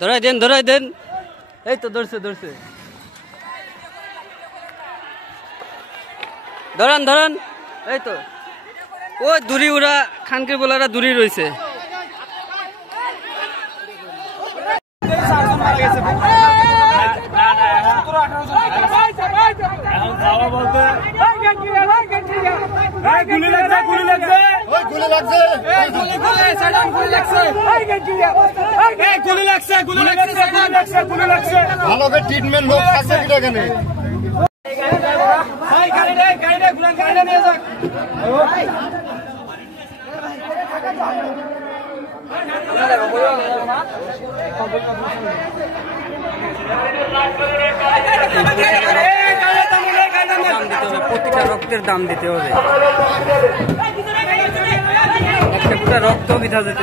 ধরাই দেন এই তো ধরছে ধরান এই তো ও দূরি ওরা খানকির বলারা দূরি রয়েছে ভালো ট্রিটমেন্ট লোক আছে কিনা এখানে প্রতিটা রক্তের দাম দিতে হবে একটা রক্ত বিধা যেতে